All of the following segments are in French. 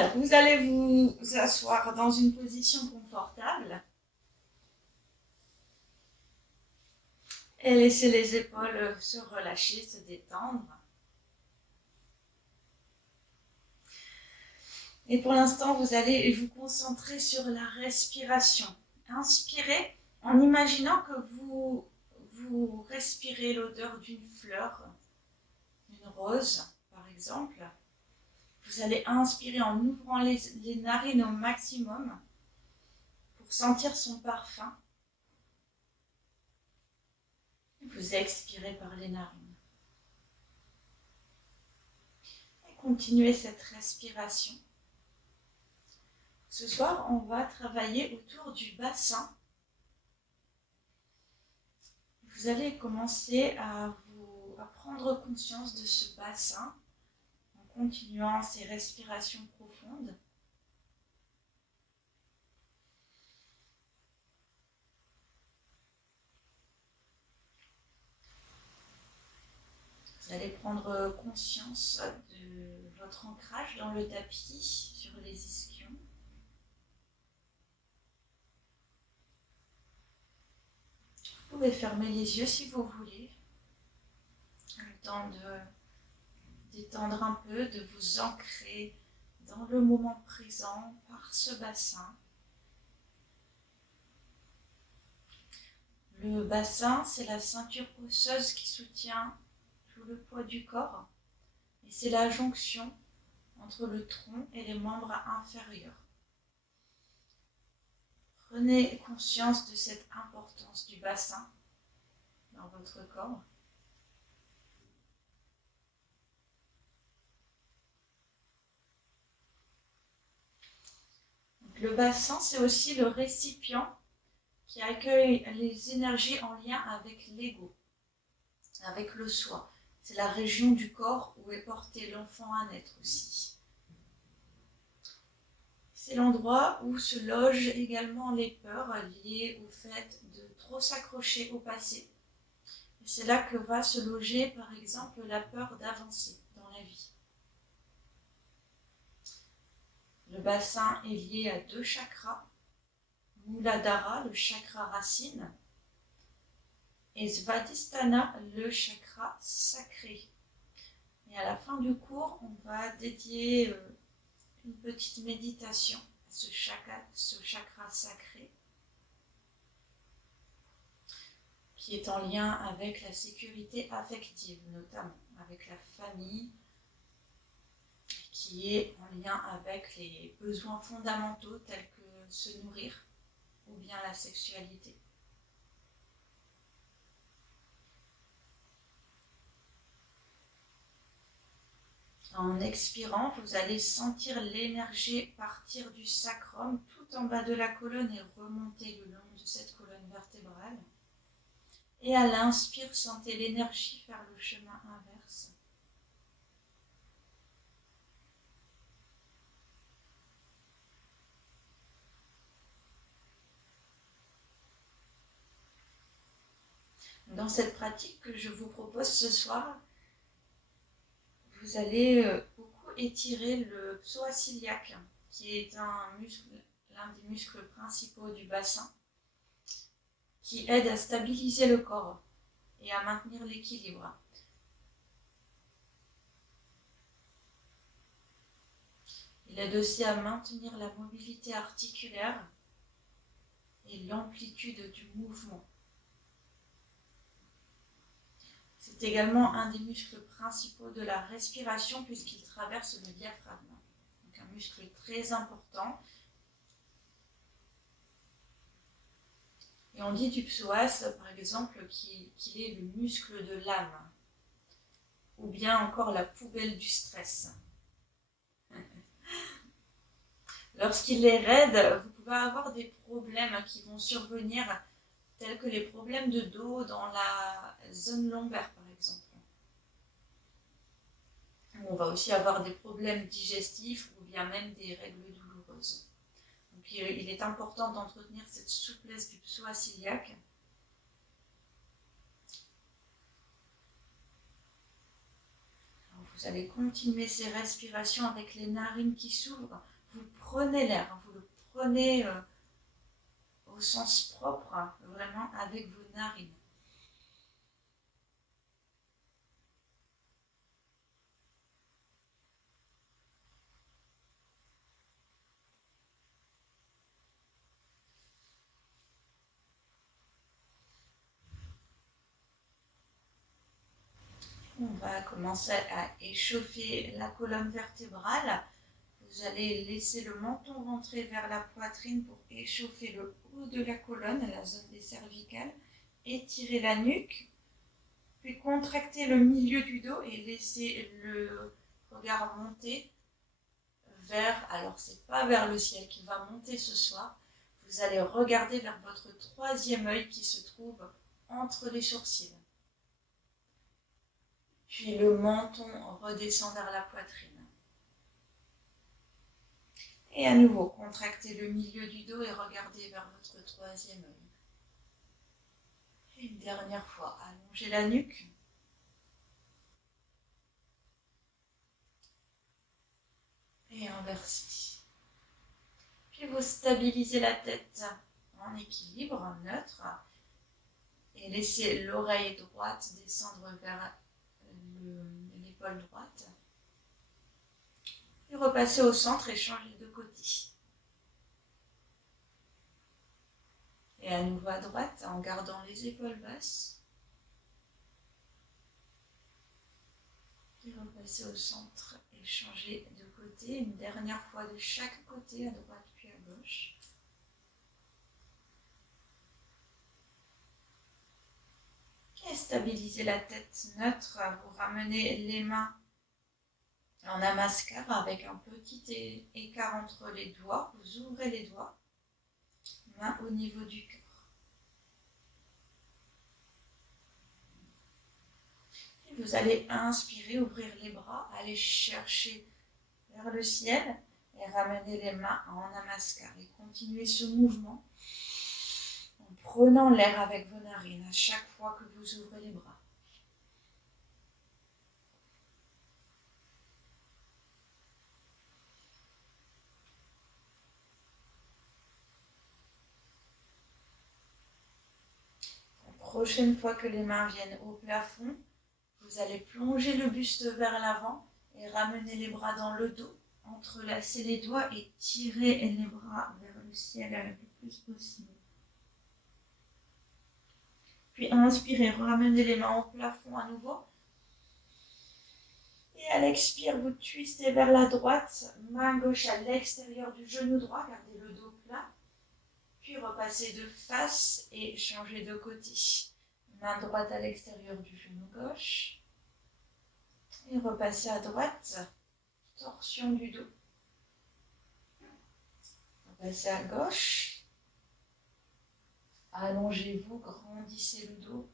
Alors, vous allez vous asseoir dans une position confortable et laisser les épaules se relâcher, se détendre. Et pour l'instant, vous allez vous concentrer sur la respiration. Inspirez en imaginant que vous respirez l'odeur d'une fleur, une rose par exemple. Vous allez inspirer en ouvrant les narines au maximum pour sentir son parfum. Vous expirez par les narines. Et continuez cette respiration. Ce soir, on va travailler autour du bassin. Vous allez commencer à prendre conscience de ce bassin en continuant ces respirations profondes. Vous allez prendre conscience de votre ancrage dans le tapis, sur les ischions. Vous pouvez fermer les yeux si vous voulez. Le temps de détendre un peu, de vous ancrer dans le moment présent par ce bassin. Le bassin, c'est la ceinture osseuse qui soutient tout le poids du corps et c'est la jonction entre le tronc et les membres inférieurs. Prenez conscience de cette importance du bassin dans votre corps. Donc, le bassin, c'est aussi le récipient qui accueille les énergies en lien avec l'ego, avec le soi. C'est la région du corps où est porté l'enfant à naître aussi. C'est l'endroit où se logent également les peurs liées au fait de trop s'accrocher au passé. Et c'est là que va se loger, par exemple, la peur d'avancer dans la vie. Le bassin est lié à 2 chakras, Muladhara, le chakra racine, et Svadhisthana, le chakra sacré. Et à la fin du cours, on va dédier une petite méditation à ce chakra sacré, qui est en lien avec la sécurité affective, notamment avec la famille, qui est en lien avec les besoins fondamentaux tels que se nourrir ou bien la sexualité. En expirant, vous allez sentir l'énergie partir du sacrum tout en bas de la colonne et remonter le long de cette colonne vertébrale. Et à l'inspire, sentez l'énergie faire le chemin inverse. Dans cette pratique que je vous propose ce soir, vous allez beaucoup étirer le psoas iliaque, qui est l'un des muscles principaux du bassin, qui aide à stabiliser le corps et à maintenir l'équilibre. Il aide aussi à maintenir la mobilité articulaire et l'amplitude du mouvement. C'est également un des muscles principaux de la respiration puisqu'il traverse le diaphragme. Donc un muscle très important. Et on dit du psoas, par exemple, qu'il est le muscle de l'âme, ou bien encore la poubelle du stress. Lorsqu'il est raide, vous pouvez avoir des problèmes qui vont survenir, tels que les problèmes de dos dans la zone lombaire, par exemple. On va aussi avoir des problèmes digestifs ou bien même des règles douloureuses. Donc, il est important d'entretenir cette souplesse du psoas iliaque. Vous allez continuer ces respirations avec les narines qui s'ouvrent. Vous prenez l'air, vous le prenez au sens propre, vraiment avec vos narines. On va commencer à échauffer la colonne vertébrale. Vous allez laisser le menton rentrer vers la poitrine pour échauffer le haut de la colonne, la zone des cervicales. Étirez la nuque, puis contractez le milieu du dos et laissez le regard monter vers, alors c'est pas vers le ciel qui va monter ce soir, vous allez regarder vers votre troisième œil qui se trouve entre les sourcils. Puis le menton redescend vers la poitrine. Et à nouveau, contractez le milieu du dos et regardez vers votre troisième œil. Et une dernière fois, allongez la nuque. Et inversez. Puis vous stabilisez la tête en équilibre, en neutre. Et laissez l'oreille droite descendre vers l'épaule droite. Puis repassez au centre et changez de côté. Et à nouveau à droite en gardant les épaules basses. Puis repassez au centre et changez de côté. Une dernière fois de chaque côté, à droite puis à gauche. Et stabilisez la tête neutre. Vous ramenez les mains en namaskar avec un petit écart entre les doigts. Vous ouvrez les doigts. Main au niveau du cœur. Et vous allez inspirer, ouvrir les bras, aller chercher vers le ciel et ramener les mains en namaskar. Et continuez ce mouvement en prenant l'air avec vos narines à chaque fois que vous ouvrez les bras. La prochaine fois que les mains viennent au plafond, vous allez plonger le buste vers l'avant et ramener les bras dans le dos, entrelacer les doigts et tirer les bras vers le ciel le plus possible. Puis inspirez, ramenez les mains au plafond à nouveau. Et à l'expire, vous twistez vers la droite, main gauche à l'extérieur du genou droit, gardez le dos plat. Puis repassez de face et changez de côté. Main droite à l'extérieur du genou gauche. Et repassez à droite, torsion du dos. Repassez à gauche. Allongez-vous, grandissez le dos.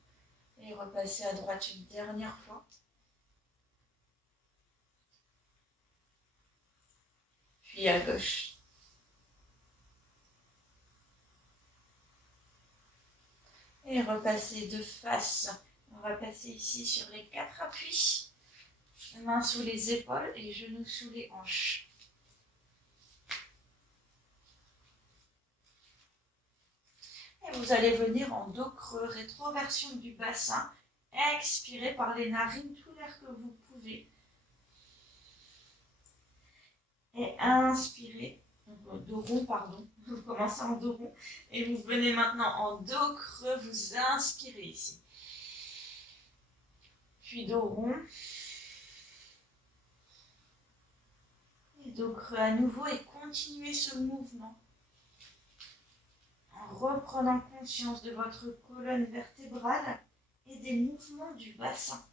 Et repassez à droite une dernière fois. Puis à gauche. Et repassez de face. On va passer ici sur les 4 appuis. Mains sous les épaules et genoux sous les hanches. Et vous allez venir en dos creux, rétroversion du bassin. Expirez par les narines tout l'air que vous pouvez. Et inspirez, donc dos rond, pardon. Vous commencez en dos rond. Et vous venez maintenant en dos creux, vous inspirez ici. Puis dos rond. Et dos creux à nouveau et continuez ce mouvement. En reprenant conscience de votre colonne vertébrale et des mouvements du bassin.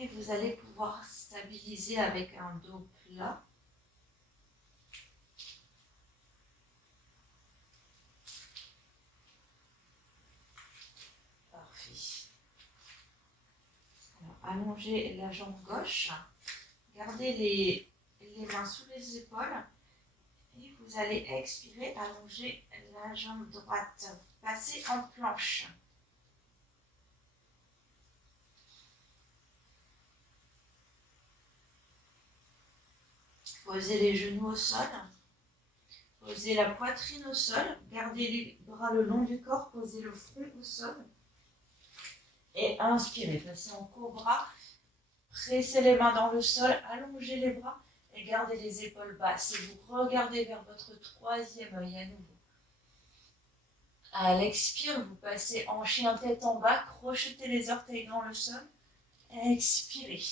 Et vous allez pouvoir stabiliser avec un dos plat. allongez la jambe gauche. Gardez les mains sous les épaules. Et vous allez expirer, allonger la jambe droite. Passez en planche. Posez les genoux au sol. Posez la poitrine au sol. Gardez les bras le long du corps. Posez le front au sol. Et inspirez. Passez en cobra. Pressez les mains dans le sol. Allongez les bras. Et gardez les épaules basses. Et vous regardez vers votre troisième œil à nouveau. À l'expire, vous passez en chien tête en bas. Crochetez les orteils dans le sol. Expirez.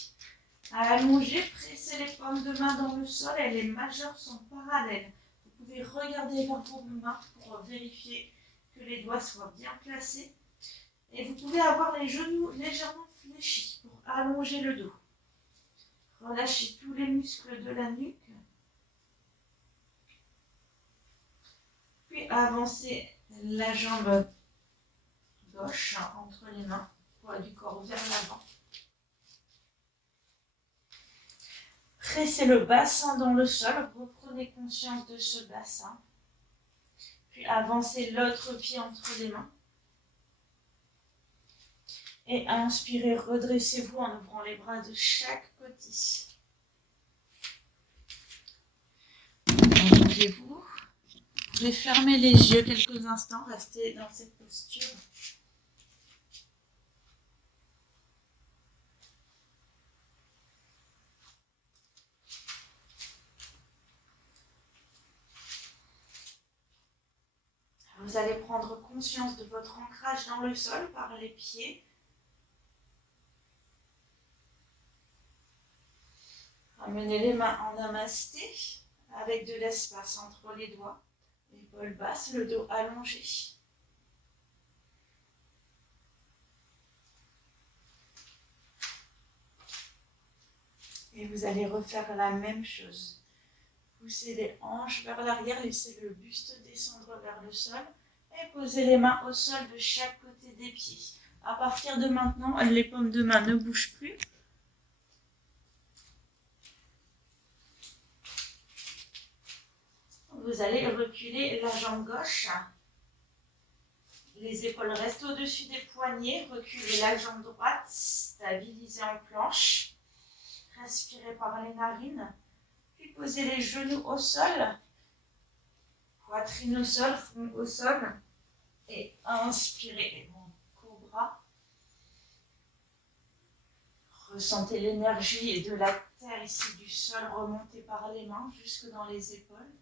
Allongez, pressez les paumes de main dans le sol et les majeurs sont parallèles. Vous pouvez regarder vers vos mains pour vérifier que les doigts soient bien placés. Et vous pouvez avoir les genoux légèrement fléchis pour allonger le dos. Relâchez tous les muscles de la nuque. Puis avancez la jambe gauche entre les mains, poids du corps vers l'avant. Pressez le bassin dans le sol, reprenez conscience de ce bassin. Puis avancez l'autre pied entre les mains. Et inspirez, redressez-vous en ouvrant les bras de chaque côté. Allongez-vous. Vous pouvez fermer les yeux quelques instants, restez dans cette posture. Vous allez prendre conscience de votre ancrage dans le sol par les pieds. Ramenez les mains en namasté avec de l'espace entre les doigts. Épaules basses, le dos allongé. Et vous allez refaire la même chose. Poussez les hanches vers l'arrière, laissez le buste descendre vers le sol et posez les mains au sol de chaque côté des pieds. À partir de maintenant, les paumes de main ne bougent plus. Vous allez reculer la jambe gauche. Les épaules restent au-dessus des poignets. Reculez la jambe droite, stabilisez en planche. Respirez par les narines. Puis posez les genoux au sol. Poitrine au sol, front au sol. Et inspirez. Cobra. Ressentez l'énergie de la terre ici du sol remonter par les mains jusque dans les épaules.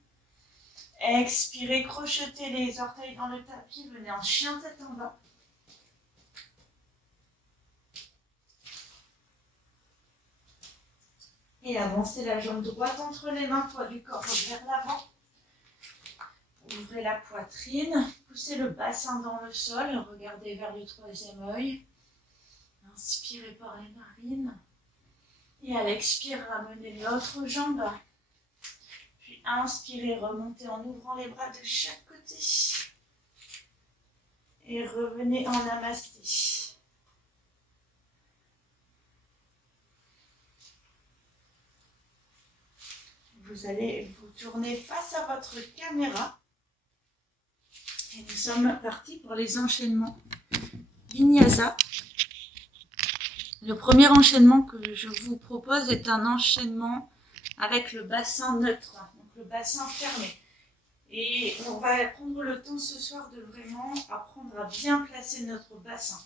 Expirez, crochetez les orteils dans le tapis, venez en chien tête en bas. Et avancez la jambe droite entre les mains, poids du corps vers l'avant. Ouvrez la poitrine, poussez le bassin dans le sol, regardez vers le troisième œil. Inspirez par les narines. Et à l'expire, ramenez l'autre jambe. Puis inspirez, remontez en ouvrant les bras de chaque côté. Et revenez en namasté. Vous allez vous tourner face à votre caméra. Et nous sommes partis pour les enchaînements Vinyasa. Le premier enchaînement que je vous propose est un enchaînement avec le bassin neutre, donc le bassin fermé. Et on va prendre le temps ce soir de vraiment apprendre à bien placer notre bassin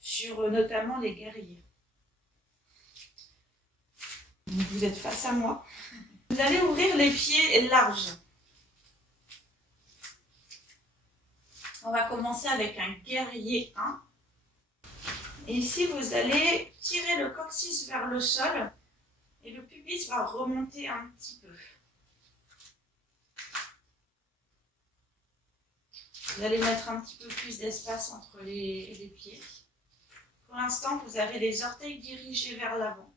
sur notamment les guerriers. Donc vous êtes face à moi. Vous allez ouvrir les pieds larges. On va commencer avec un guerrier 1. Et ici, vous allez tirer le coccyx vers le sol et le pubis va remonter un petit peu. Vous allez mettre un petit peu plus d'espace entre les pieds. Pour l'instant, vous avez les orteils dirigés vers l'avant.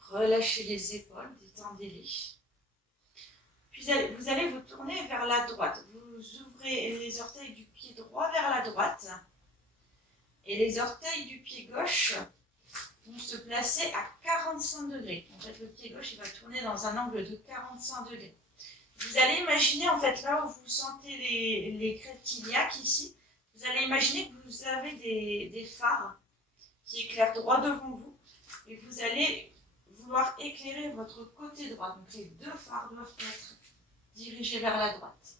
Relâchez les épaules, détendez-les. Puis vous allez vous tourner vers la droite. Vous ouvrez les orteils du pied droit vers la droite. Et les orteils du pied gauche vont se placer à 45 degrés. En fait, le pied gauche, il va tourner dans un angle de 45 degrés. Vous allez imaginer, en fait, là où vous sentez les crêtes iliaques ici, vous allez imaginer que vous avez des phares qui éclairent droit devant vous et vous allez vouloir éclairer votre côté droit. Donc les deux phares doivent être dirigés vers la droite.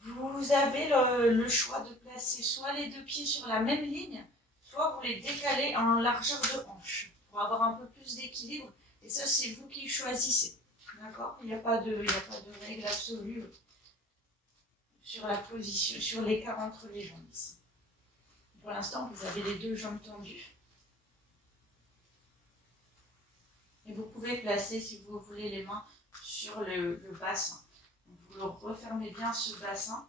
Vous avez le choix de placer soit les deux pieds sur la même ligne, soit vous les décalez en largeur de hanche pour avoir un peu plus d'équilibre. Et ça, c'est vous qui choisissez. D'accord ? Il n'y a pas de règle absolue sur la position, sur l'écart entre les jambes ici. Pour l'instant, vous avez les deux jambes tendues. Et vous pouvez placer, si vous voulez, les mains sur le bassin. Donc, vous refermez bien ce bassin.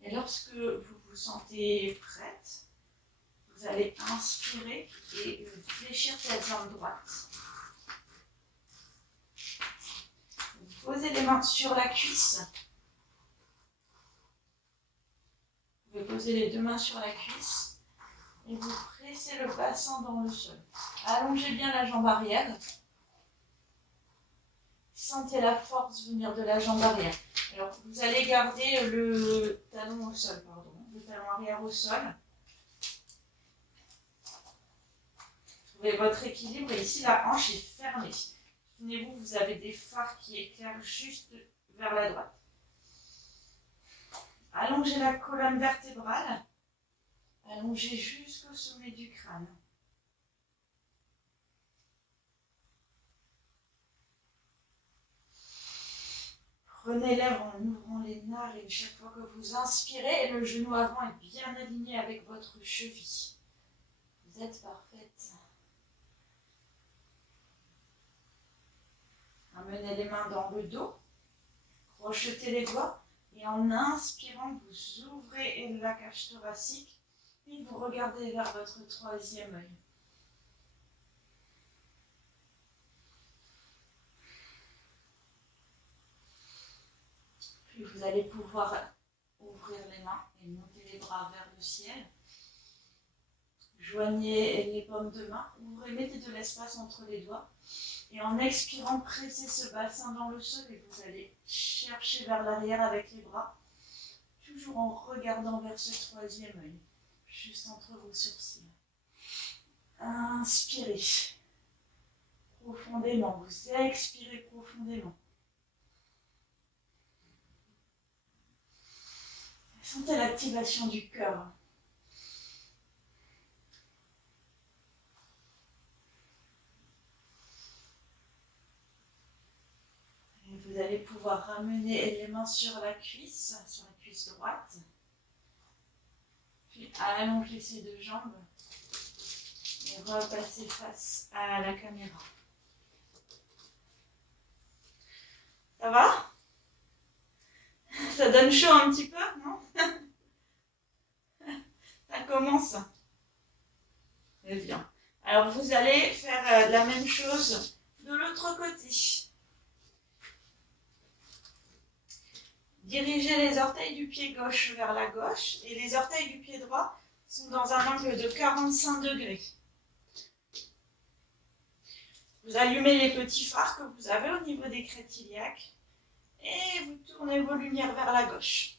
Et lorsque vous vous sentez prête, vous allez inspirer et fléchir cette jambe droite. Vous posez les mains sur la cuisse. Vous pouvez poser les deux mains sur la cuisse. Et vous pressez le bassin dans le sol. Allongez bien la jambe arrière. Sentez la force venir de la jambe arrière. Alors, vous allez garder le talon au sol, le talon arrière au sol. Trouvez votre équilibre et ici, la hanche est fermée. Souvenez-vous, vous avez des phares qui éclairent juste vers la droite. Allongez la colonne vertébrale. Allongez jusqu'au sommet du crâne. Prenez l'air en ouvrant les narines chaque fois que vous inspirez et le genou avant est bien aligné avec votre cheville. Vous êtes parfaite. Amenez les mains dans le dos, crochetez les doigts et en inspirant, vous ouvrez la cage thoracique et vous regardez vers votre troisième œil. Puis vous allez pouvoir ouvrir les mains et monter les bras vers le ciel. Joignez les paumes de main, ouvrez, mettez de l'espace entre les doigts. Et en expirant, pressez ce bassin dans le sol et vous allez chercher vers l'arrière avec les bras, toujours en regardant vers ce troisième œil, juste entre vos sourcils. Inspirez profondément, vous expirez profondément. Sentez l'activation du cœur. Et vous allez pouvoir ramener les mains sur la cuisse droite. Puis allonger ces deux jambes et repasser face à la caméra. Ça va ? Ça donne chaud un petit peu, non ? Ça commence. Très bien. Alors vous allez faire la même chose de l'autre côté. Dirigez les orteils du pied gauche vers la gauche et les orteils du pied droit sont dans un angle de 45 degrés. Vous allumez les petits phares que vous avez au niveau des crêtes iliaques et vous tournez vos lumières vers la gauche.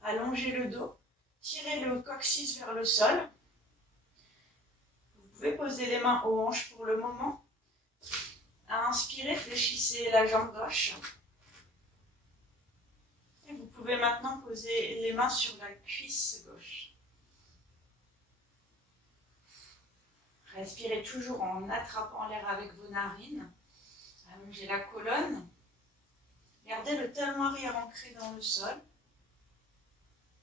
Allongez le dos, tirez le coccyx vers le sol. Vous pouvez poser les mains aux hanches pour le moment. Inspirez, fléchissez la jambe gauche. Et vous pouvez maintenant poser les mains sur la cuisse gauche. Respirez toujours en attrapant l'air avec vos narines. Allongez la colonne. Gardez le talon arrière ancré dans le sol.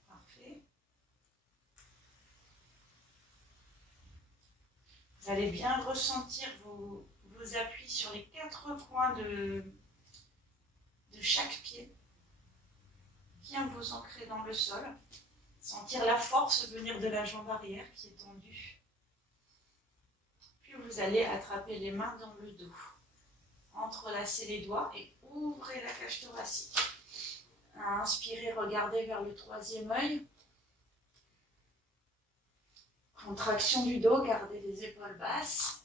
Parfait. Vous allez bien ressentir vos appuis sur les quatre coins de chaque pied. Bien vous ancrer dans le sol. Sentir la force venir de la jambe arrière qui est tendue. Puis vous allez attraper les mains dans le dos. Entrelacez les doigts et ouvrez la cage thoracique. Inspirez, regardez vers le troisième œil. Contraction du dos, gardez les épaules basses.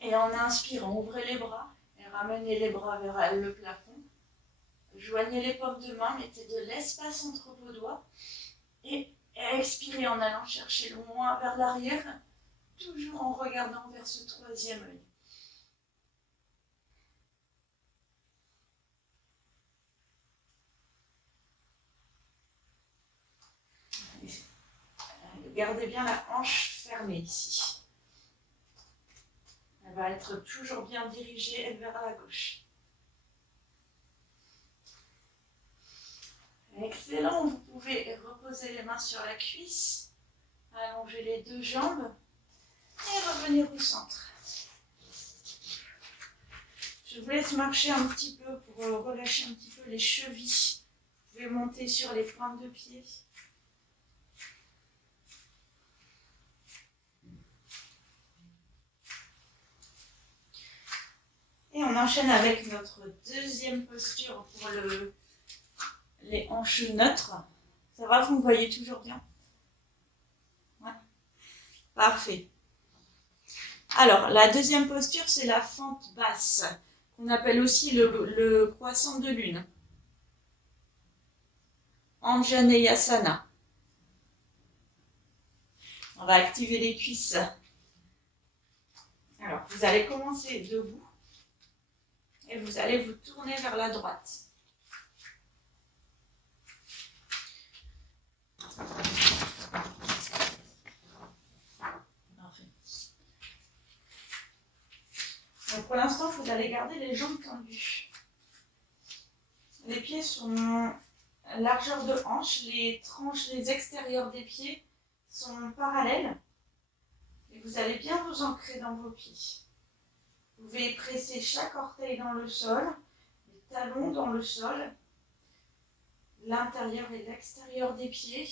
Et en inspirant, ouvrez les bras et ramenez les bras vers le plafond. Joignez les paumes de main, mettez de l'espace entre vos doigts et expirez en allant chercher loin vers l'arrière, toujours en regardant vers ce troisième œil. Gardez bien la hanche fermée ici. Elle va être toujours bien dirigée vers la gauche. Excellent, vous pouvez reposer les mains sur la cuisse, allonger les deux jambes et revenir au centre. Je vous laisse marcher un petit peu pour relâcher un petit peu les chevilles. Vous pouvez monter sur les pointes de pied. Et on enchaîne avec notre deuxième posture pour les hanches neutres. Ça va, vous me voyez toujours bien? Ouais. Parfait. Alors, la deuxième posture, c'est la fente basse, qu'on appelle aussi le croissant de lune. Anjaneyasana. On va activer les cuisses. Alors, vous allez commencer debout et vous allez vous tourner vers la droite. Parfait. Donc, pour l'instant, vous allez garder les jambes tendues. Les pieds sont largeur de hanche, les tranches, les extérieurs des pieds sont parallèles et vous allez bien vous ancrer dans vos pieds. Vous pouvez presser chaque orteil dans le sol, les talons dans le sol, l'intérieur et l'extérieur des pieds.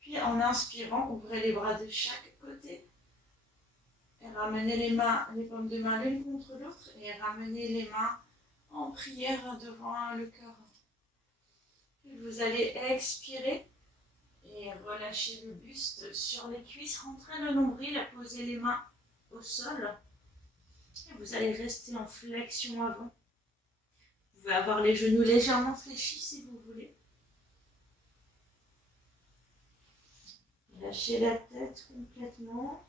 Puis en inspirant, ouvrez les bras de chaque côté et ramenez les mains, les paumes de main l'une contre l'autre et ramenez les mains en prière devant le cœur. Puis vous allez expirer et relâcher le buste sur les cuisses, rentrez le nombril, posez les mains au sol. Et vous allez rester en flexion avant. Vous pouvez avoir les genoux légèrement fléchis si vous voulez. Lâchez la tête complètement.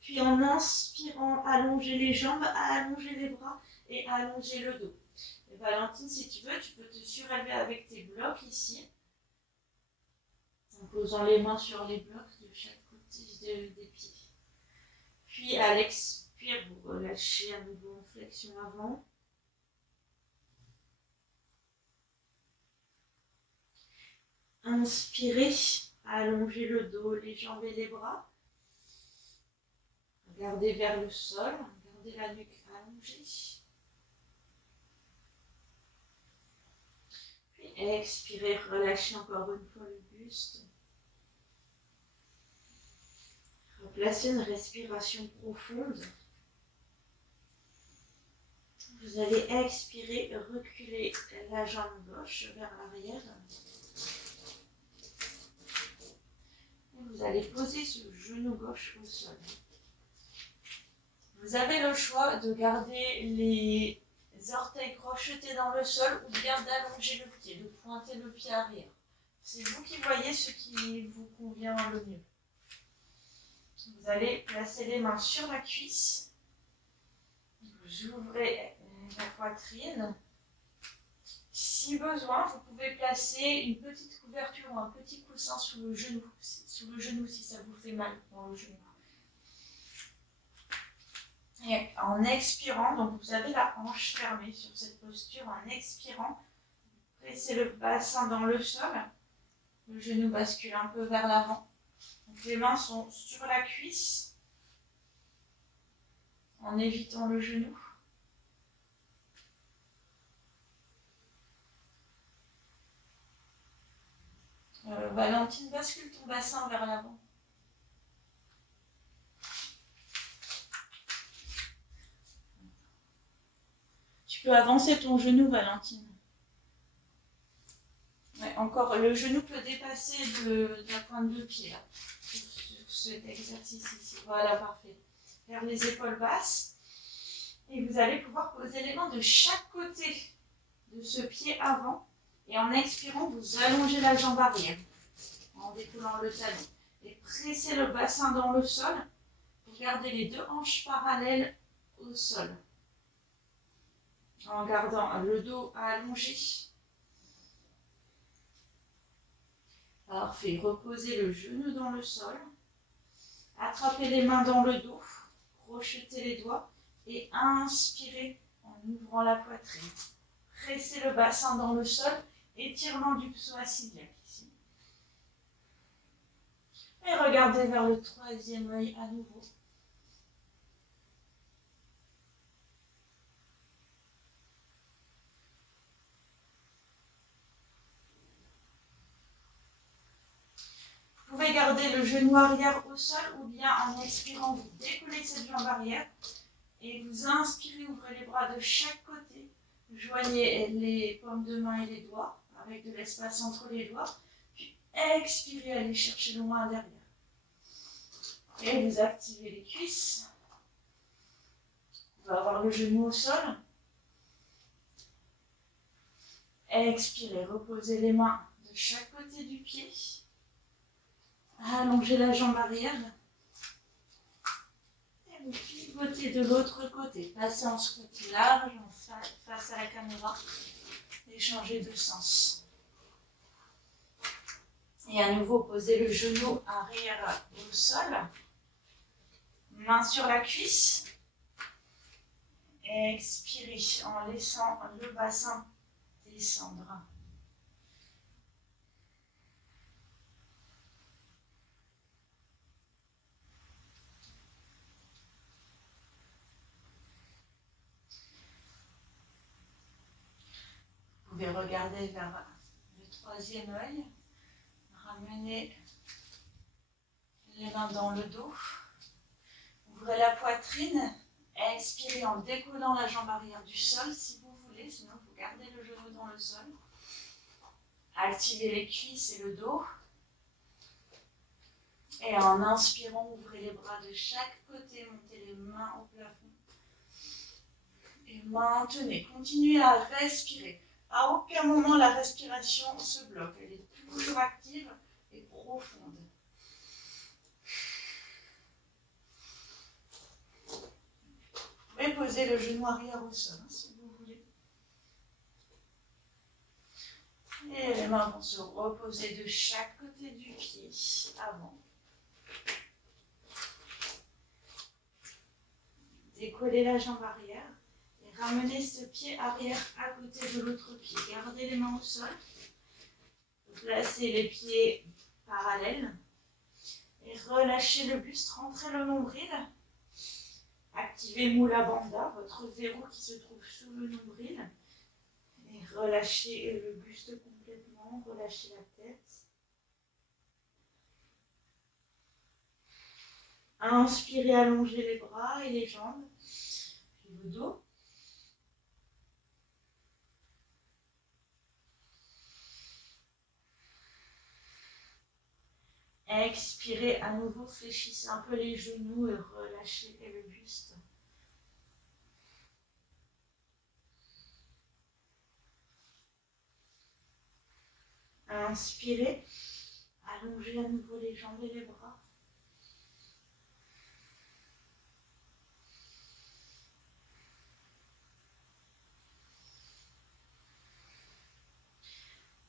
Puis en inspirant, allongez les jambes, allongez les bras et allongez le dos. Et Valentine, si tu veux, tu peux te surélever avec tes blocs ici. En posant les mains sur les blocs de chaque côté des pieds. Puis à l'expire, vous relâchez à nouveau en flexion avant. Inspirez, allongez le dos, les jambes et les bras. Regardez vers le sol, gardez la nuque allongée. Puis expirez, relâchez encore une fois le buste. Replacez une respiration profonde. Vous allez expirer, reculer la jambe gauche vers l'arrière. Et vous allez poser ce genou gauche au sol. Vous avez le choix de garder les orteils crochetés dans le sol ou bien d'allonger le pied, de pointer le pied arrière. C'est vous qui voyez ce qui vous convient le mieux. Vous allez placer les mains sur la cuisse. Vous ouvrez la poitrine. Si besoin, vous pouvez placer une petite couverture ou un petit coussin sous le genou si ça vous fait mal dans le genou. Et en expirant, donc vous avez la hanche fermée sur cette posture, en expirant, pressez le bassin dans le sol, le genou bascule un peu vers l'avant. Donc les mains sont sur la cuisse, en évitant le genou. Valentine, bascule ton bassin vers l'avant. Tu peux avancer ton genou, Valentine. Ouais, encore, le genou peut dépasser de la pointe de pied, là, sur cet exercice ici. Voilà, parfait. Vers les épaules basses. Et vous allez pouvoir poser les mains de chaque côté de ce pied avant. Et en expirant, vous allongez la jambe arrière en découlant le talon. Et pressez le bassin dans le sol pour garder les deux hanches parallèles au sol. En gardant le dos allongé. Parfait. Reposez le genou dans le sol. Attrapez les mains dans le dos. Crochetez les doigts. Et inspirez en ouvrant la poitrine. Pressez le bassin dans le sol. Étirement du psoas iliaque ici. Et regardez vers le troisième œil à nouveau. Vous pouvez garder le genou arrière au sol ou bien en expirant, vous décollez cette jambe arrière et vous inspirez, ouvrez les bras de chaque côté. Joignez les paumes de main et les doigts avec de l'espace entre les doigts. Puis expirez, allez chercher loin derrière. Et vous activez les cuisses. Vous pouvez avoir le genou au sol. Expirez, reposez les mains de chaque côté du pied. Allongez la jambe arrière. Et vous pivotez de l'autre côté. Passez en squat large, face à la caméra. Et changez de sens. Et à nouveau, posez le genou arrière au sol. Main sur la cuisse. Expirez en laissant le bassin descendre. Vous pouvez regarder vers le troisième œil. Ramenez les mains dans le dos. Ouvrez la poitrine. Expirez en décollant la jambe arrière du sol si vous voulez, sinon vous gardez le genou dans le sol. Activez les cuisses et le dos. Et en inspirant, ouvrez les bras de chaque côté, montez les mains au plafond. Et maintenez, continuez à respirer. À aucun moment la respiration se bloque, elle est toujours active et profonde. Vous pouvez poser le genou arrière au sol si vous voulez. Et les mains vont se reposer de chaque côté du pied avant. Décollez la jambe arrière et ramenez ce pied arrière à côté de l'autre pied. Gardez les mains au sol. Placez les pieds parallèles et relâchez le buste, rentrez le nombril. Activez Mula Bandha, votre verrou qui se trouve sous le nombril. Et relâchez le buste complètement, relâchez la tête. Inspirez, allongez les bras et les jambes, puis le dos. Expirez à nouveau, fléchissez un peu les genoux et relâchez le buste. Inspirez, allongez à nouveau les jambes et les bras.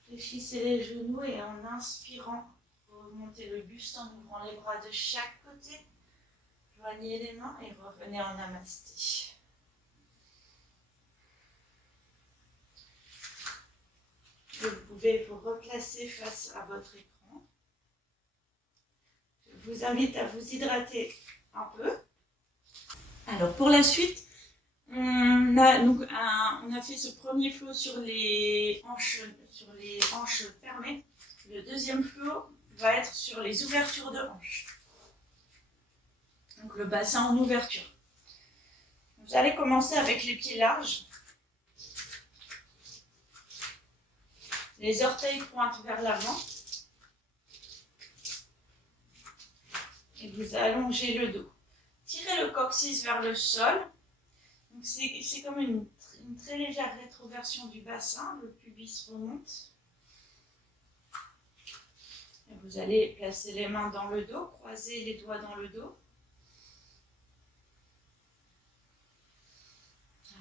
Fléchissez les genoux et en inspirant, remontez le buste en ouvrant les bras de chaque côté. Joignez les mains et revenez en namasté. Vous pouvez vous replacer face à votre écran. Je vous invite à vous hydrater un peu. Alors pour la suite, on a fait ce premier flow sur les hanches fermées, Le deuxième flot va être sur les ouvertures de hanches. Donc le bassin en ouverture. Vous allez commencer avec les pieds larges. Les orteils pointent vers l'avant. Et vous allongez le dos. Tirez le coccyx vers le sol. C'est comme une très légère rétroversion du bassin. Le pubis remonte. Et vous allez placer les mains dans le dos, croiser les doigts dans le dos.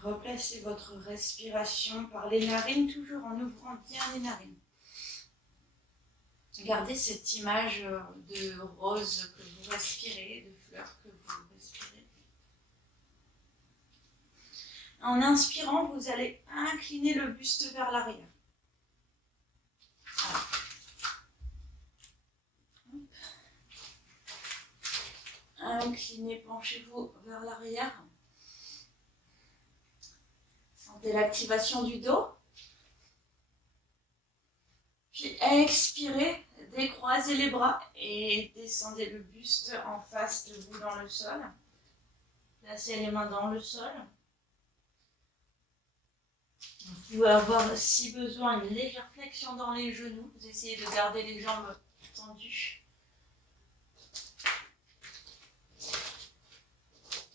Replacez votre respiration par les narines, toujours en ouvrant bien les narines. Gardez cette image de rose que vous respirez, de fleurs que vous respirez. En inspirant, vous allez incliner le buste vers l'arrière. Inclinez, penchez-vous vers l'arrière. Sentez l'activation du dos. Puis expirez, décroisez les bras et descendez le buste en face de vous dans le sol. Placez les mains dans le sol. Vous pouvez avoir, si besoin, une légère flexion dans les genoux. Vous essayez de garder les jambes tendues.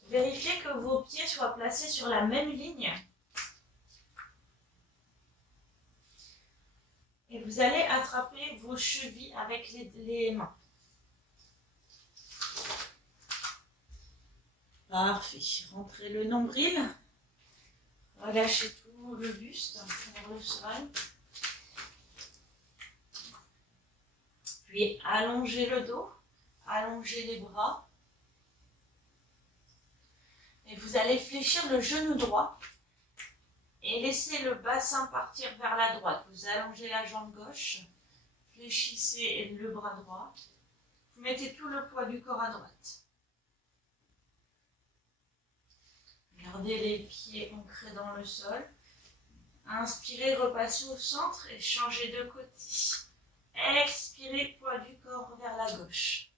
Vérifiez que vos pieds soient placés sur la même ligne. Et vous allez attraper vos chevilles avec les mains. Parfait. Rentrez le nombril. Relâchez tout le buste vers le sol. Puis allongez le dos. Allongez les bras. Et vous allez fléchir le genou droit. Et laissez le bassin partir vers la droite. Vous allongez la jambe gauche. Fléchissez le bras droit. Vous mettez tout le poids du corps à droite. Gardez les pieds ancrés dans le sol. Inspirez, repassez au centre et changez de côté. Expirez, poids du corps vers la gauche.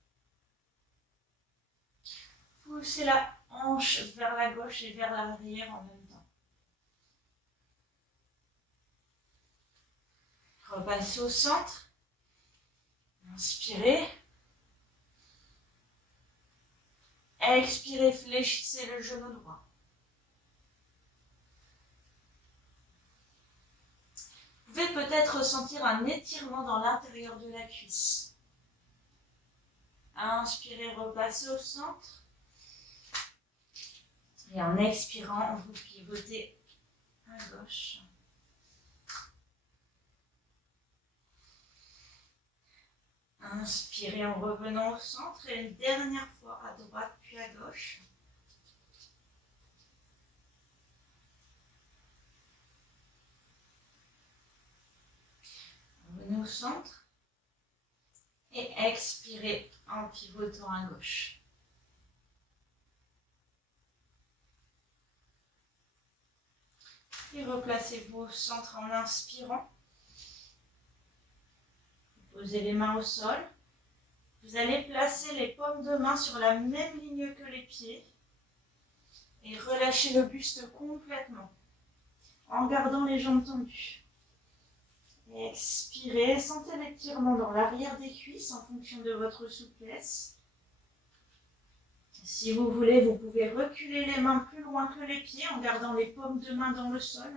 Poussez la hanche vers la gauche et vers l'arrière en même temps. Repassez au centre. Inspirez. Expirez, fléchissez le genou droit. Vous pouvez peut-être ressentir un étirement dans l'intérieur de la cuisse. Inspirez, repassez au centre. Et en expirant, vous pivotez à gauche. Inspirez en revenant au centre et une dernière fois à droite puis à gauche. Revenez au centre et expirez en pivotant à gauche. Et replacez-vous au centre en inspirant. Posez les mains au sol. Vous allez placer les paumes de main sur la même ligne que les pieds et relâchez le buste complètement en gardant les jambes tendues. Expirez, sentez l'étirement dans l'arrière des cuisses en fonction de votre souplesse. Si vous voulez, vous pouvez reculer les mains plus loin que les pieds en gardant les paumes de main dans le sol.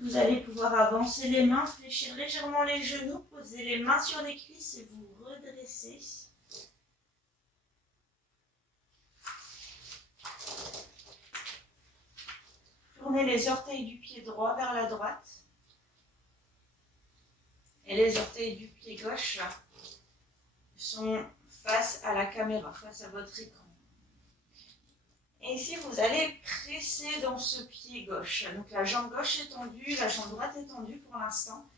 Vous allez pouvoir avancer les mains, fléchir légèrement les genoux, poser les mains sur les cuisses et vous redresser. Tournez les orteils du pied droit vers la droite et les orteils du pied gauche sont face à la caméra, face à votre écran. Et ici, vous allez presser dans ce pied gauche. Donc la jambe gauche est tendue, la jambe droite est tendue pour l'instant.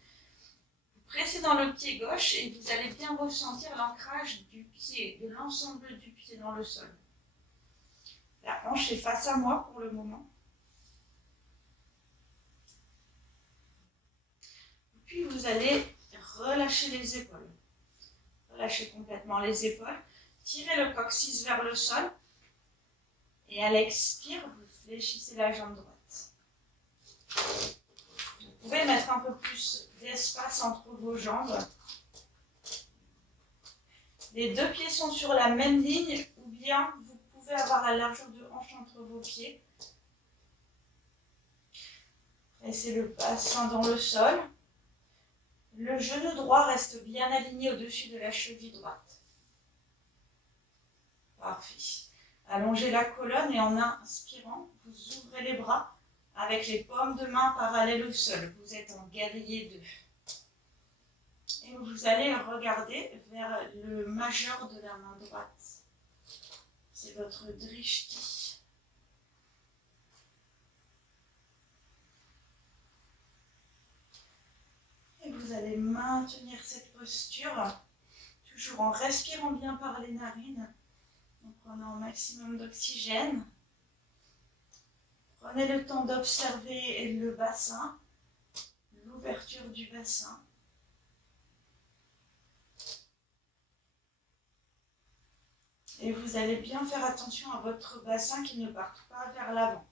Vous pressez dans le pied gauche et vous allez bien ressentir l'ancrage du pied, de l'ensemble du pied dans le sol. La hanche est face à moi pour le moment. vous allez relâcher les épaules. Relâchez complètement les épaules. Tirez le coccyx vers le sol. Et à l'expire, vous fléchissez la jambe droite. Vous pouvez mettre un peu plus d'espace entre vos jambes. Les deux pieds sont sur la même ligne ou bien vous pouvez avoir la largeur de hanche entre vos pieds. Laissez le bassin dans le sol. Le genou droit reste bien aligné au-dessus de la cheville droite. Parfait. Allongez la colonne et en inspirant, vous ouvrez les bras avec les paumes de main parallèles au sol. Vous êtes en guerrier 2. Et vous allez regarder vers le majeur de la main droite. C'est votre drishti. Et vous allez maintenir cette posture, toujours en respirant bien par les narines, en prenant un maximum d'oxygène. Prenez le temps d'observer le bassin, l'ouverture du bassin. Et vous allez bien faire attention à votre bassin qui ne parte pas vers l'avant.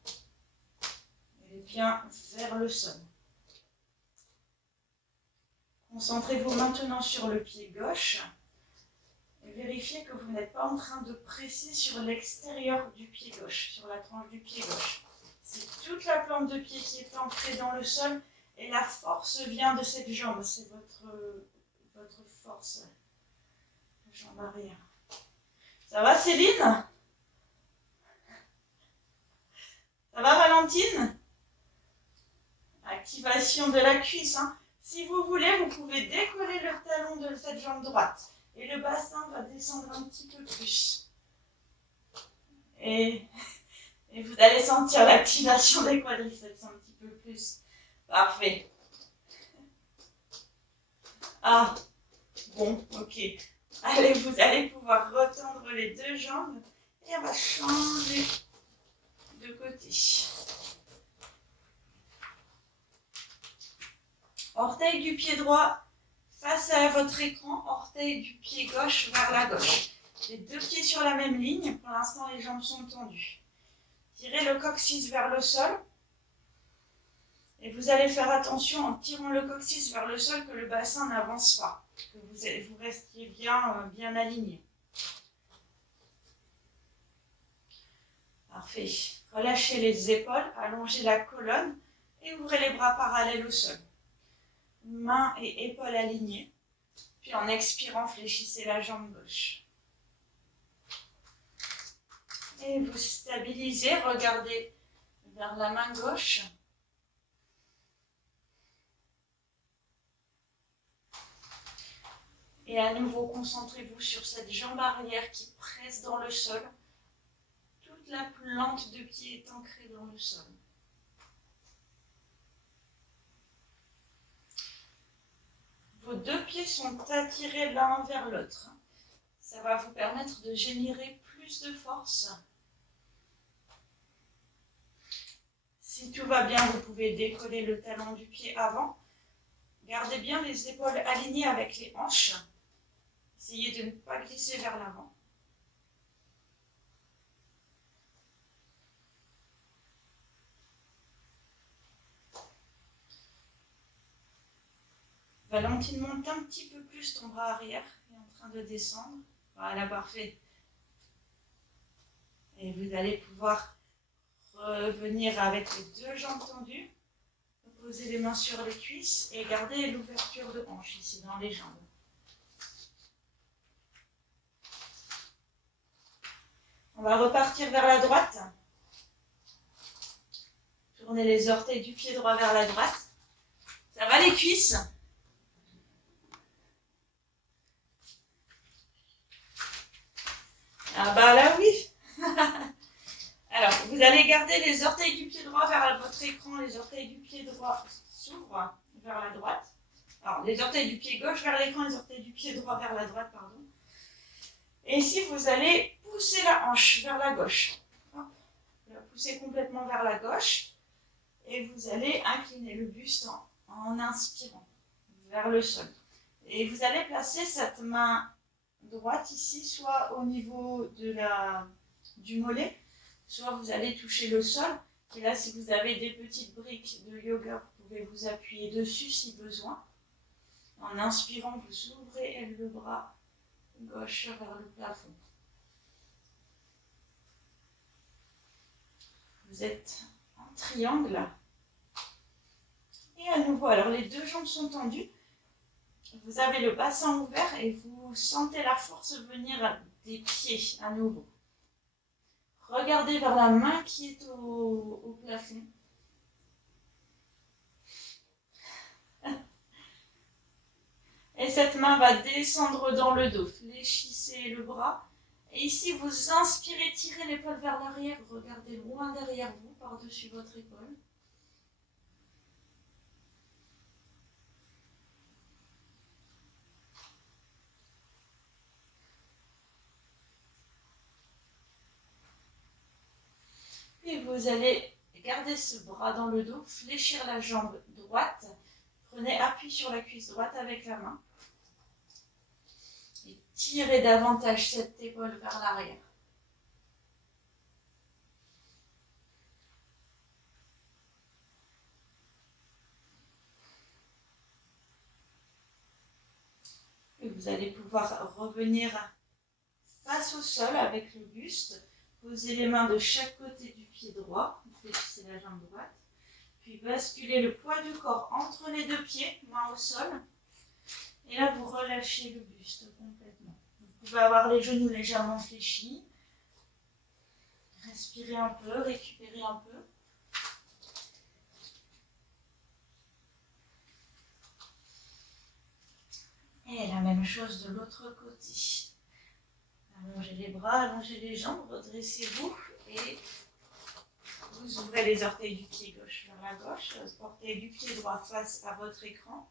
Il est bien vers le sol. Concentrez-vous maintenant sur le pied gauche et vérifiez que vous n'êtes pas en train de presser sur l'extérieur du pied gauche, sur la tranche du pied gauche. C'est toute la plante de pied qui est ancrée dans le sol et la force vient de cette jambe. C'est votre force, la jambe arrière. Ça va Céline? Ça va Valentine? Activation de la cuisse. Si vous voulez, vous pouvez décoller le talon de cette jambe droite. Et le bassin va descendre un petit peu plus. Et vous allez sentir l'activation des quadriceps un petit peu plus. Parfait. Ah, bon, ok. Allez, vous allez pouvoir retendre les deux jambes et on va changer de côté. Orteil du pied droit face à votre écran, orteil du pied gauche vers la gauche. Les deux pieds sur la même ligne, pour l'instant les jambes sont tendues. Tirez le coccyx vers le sol. Et vous allez faire attention en tirant le coccyx vers le sol que le bassin n'avance pas, que vous restiez bien aligné. Parfait. Relâchez les épaules, allongez la colonne et ouvrez les bras parallèles au sol. Mains et épaules alignées. Puis en expirant, fléchissez la jambe gauche. Et vous stabilisez, regardez vers la main gauche. Et à nouveau, concentrez-vous sur cette jambe arrière qui presse dans le sol. Toute la plante de pied est ancrée dans le sol. Vos deux pieds sont attirés l'un vers l'autre. Ça va vous permettre de générer plus de force. Si tout va bien, vous pouvez décoller le talon du pied avant. Gardez bien les épaules alignées avec les hanches. Essayez de ne pas glisser vers l'avant. Valentine, monte un petit peu plus ton bras arrière. Il est en train de descendre. Voilà, parfait. Et vous allez pouvoir revenir avec les deux jambes tendues. Posez les mains sur les cuisses et gardez l'ouverture de hanche ici dans les jambes. On va repartir vers la droite. Tournez les orteils du pied droit vers la droite. Ça va les cuisses? Ah bah là oui. Alors, vous allez garder les orteils du pied droit vers votre écran. Les orteils du pied droit s'ouvrent vers la droite. Alors, les orteils du pied gauche vers l'écran, les orteils du pied droit vers la droite, pardon. Et ici, vous allez pousser la hanche vers la gauche. Hop, la pousser complètement vers la gauche. Et vous allez incliner le buste en inspirant. vers le sol. Et vous allez placer cette main droite ici, soit au niveau du mollet, soit vous allez toucher le sol. Et là, si vous avez des petites briques de yoga, vous pouvez vous appuyer dessus si besoin. En inspirant, vous ouvrez le bras gauche vers le plafond. Vous êtes en triangle. Et à nouveau, alors les deux jambes sont tendues. Vous avez le bassin ouvert et vous sentez la force venir des pieds à nouveau. Regardez vers la main qui est au plafond. Et cette main va descendre dans le dos. Fléchissez le bras. Et ici, vous inspirez, tirez l'épaule vers l'arrière. Regardez loin derrière vous, par-dessus votre épaule. Puis vous allez garder ce bras dans le dos, fléchir la jambe droite. Prenez appui sur la cuisse droite avec la main. Et tirez davantage cette épaule vers l'arrière. Et vous allez pouvoir revenir face au sol avec le buste. Posez les mains de chaque côté du pied droit. Fléchissez la jambe droite. Puis basculez le poids du corps entre les deux pieds, main au sol. Et là, vous relâchez le buste complètement. Vous pouvez avoir les genoux légèrement fléchis. Respirez un peu, récupérez un peu. Et la même chose de l'autre côté. Allongez les bras, allongez les jambes, redressez-vous et vous ouvrez les orteils du pied gauche vers la gauche, orteils du pied droit face à votre écran.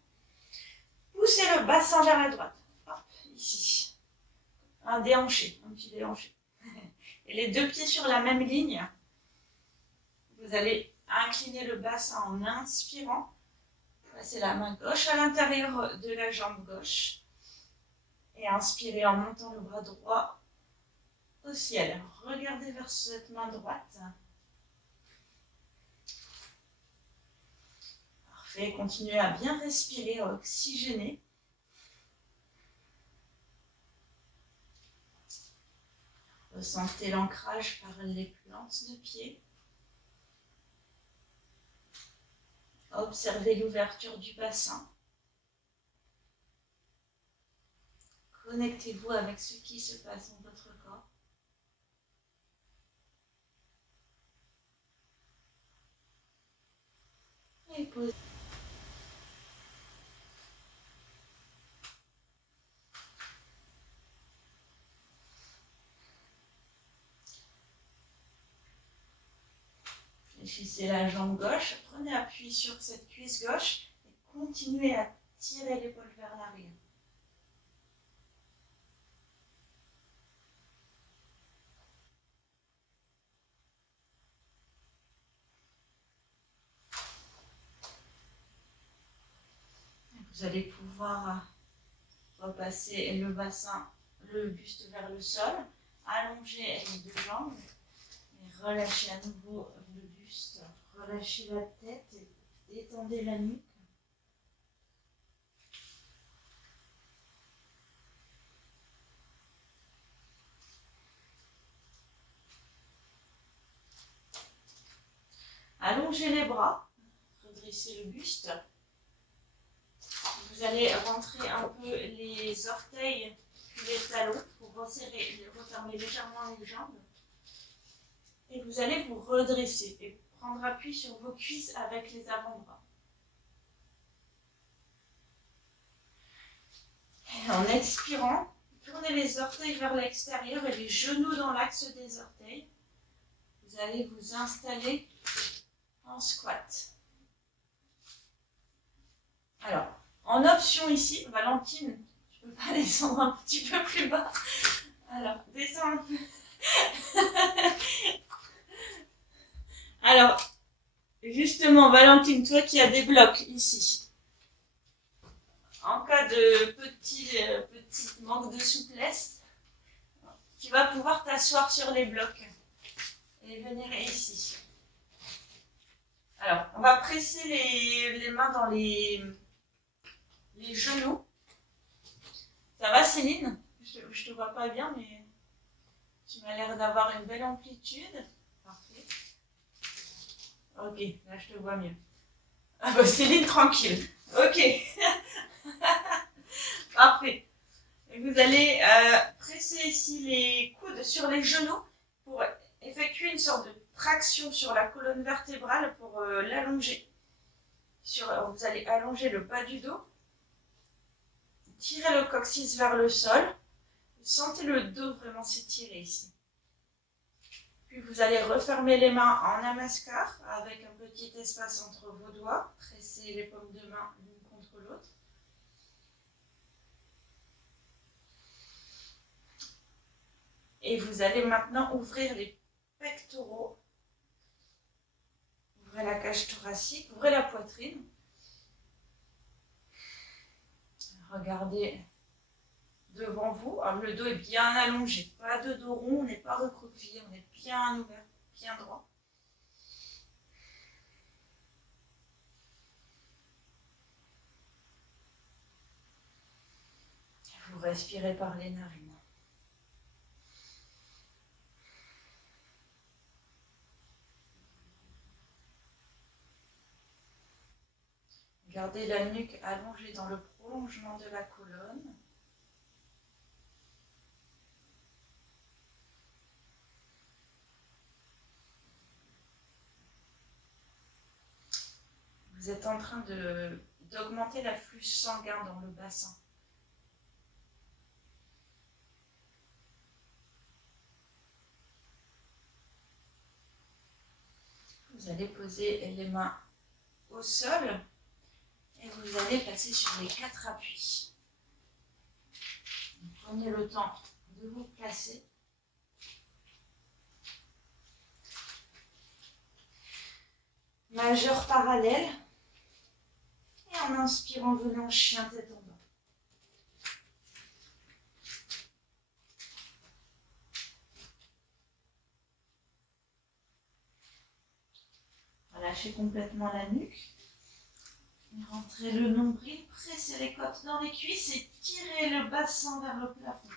Poussez le bassin vers la droite. Hop, ici. Un déhanché, un petit déhanché. Et les deux pieds sur la même ligne. Vous allez incliner le bassin en inspirant. Passez la main gauche à l'intérieur de la jambe gauche. Et inspirez en montant le bras droit au ciel. Regardez vers cette main droite. Parfait, continuez à bien respirer, à oxygéner. Ressentez l'ancrage par les plantes de pied. Observez l'ouverture du bassin. Connectez-vous avec ce qui se passe dans votre corps. Et posez. Fléchissez la jambe gauche, prenez appui sur cette cuisse gauche et continuez à tirer l'épaule vers l'arrière. Vous allez pouvoir repasser le bassin, le buste vers le sol, allonger les deux jambes et relâchez à nouveau le buste, relâchez la tête et détendez la nuque. Allongez les bras, redressez le buste. Vous allez rentrer un peu les orteils puis les talons pour refermer légèrement les jambes. Et vous allez vous redresser et prendre appui sur vos cuisses avec les avant-bras. Et en expirant, tournez les orteils vers l'extérieur et les genoux dans l'axe des orteils. Vous allez vous installer en squat. Alors, en option ici, Valentine, tu peux pas descendre un petit peu plus bas. Alors, descends un peu. Alors, justement, Valentine, toi qui as des blocs ici, en cas de petit manque de souplesse, tu vas pouvoir t'asseoir sur les blocs et venir ici. Alors, on va presser les mains dans les genoux. Ça va, Céline? Je te vois pas bien, mais tu m'as l'air d'avoir une belle amplitude. Parfait. Ok, là je te vois mieux. Ah bah Céline, tranquille. Ok. Parfait. Et vous allez presser ici les coudes sur les genoux pour effectuer une sorte de traction sur la colonne vertébrale pour l'allonger. Vous allez allonger le bas du dos, tirer le coccyx vers le sol, sentez le dos vraiment s'étirer ici. Puis vous allez refermer les mains en namaskar avec un petit espace entre vos doigts, pressez les paumes de main l'une contre l'autre. Et vous allez maintenant ouvrir les pectoraux. Ouvrez la cage thoracique, ouvrez la poitrine. Regardez devant vous. Alors, le dos est bien allongé. Pas de dos rond, on n'est pas recroquevillé, on est bien ouvert, bien droit. Vous respirez par les narines. Gardez la nuque allongée dans le prolongement de la colonne. Vous êtes en train d'augmenter l'afflux sanguin dans le bassin. Vous allez poser les mains au sol et vous allez passer sur les 4 appuis. Prenez le temps de vous placer. Majeur parallèle. Et en inspirant, venez en chien tête en bas. Relâchez complètement la nuque. Rentrez le nombril, pressez les côtes dans les cuisses et tirez le bassin vers le plafond.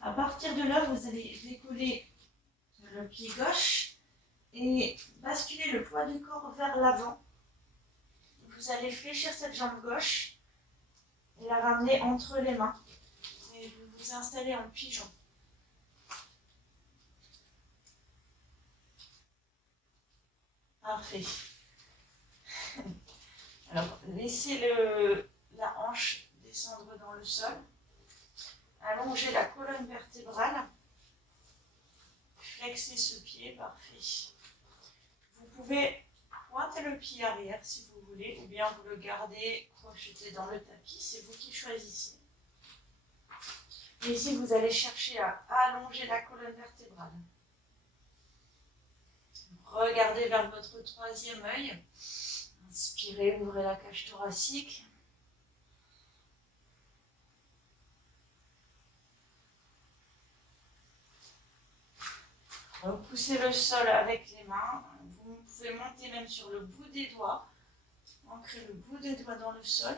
À partir de là, vous allez décoller le pied gauche et basculer le poids du corps vers l'avant. Vous allez fléchir cette jambe gauche et la ramener entre les mains. Et vous vous installez en pigeon. Parfait. Alors, laissez la hanche descendre dans le sol. Allongez la colonne vertébrale. Flexez ce pied, parfait. Vous pouvez pointer le pied arrière si vous voulez, ou bien vous le gardez crocheté dans le tapis, c'est vous qui choisissez. Et ici, vous allez chercher à allonger la colonne vertébrale. Regardez vers votre troisième œil. Inspirez, ouvrez la cage thoracique. Repoussez le sol avec les mains. Vous pouvez monter même sur le bout des doigts. Ancrez le bout des doigts dans le sol.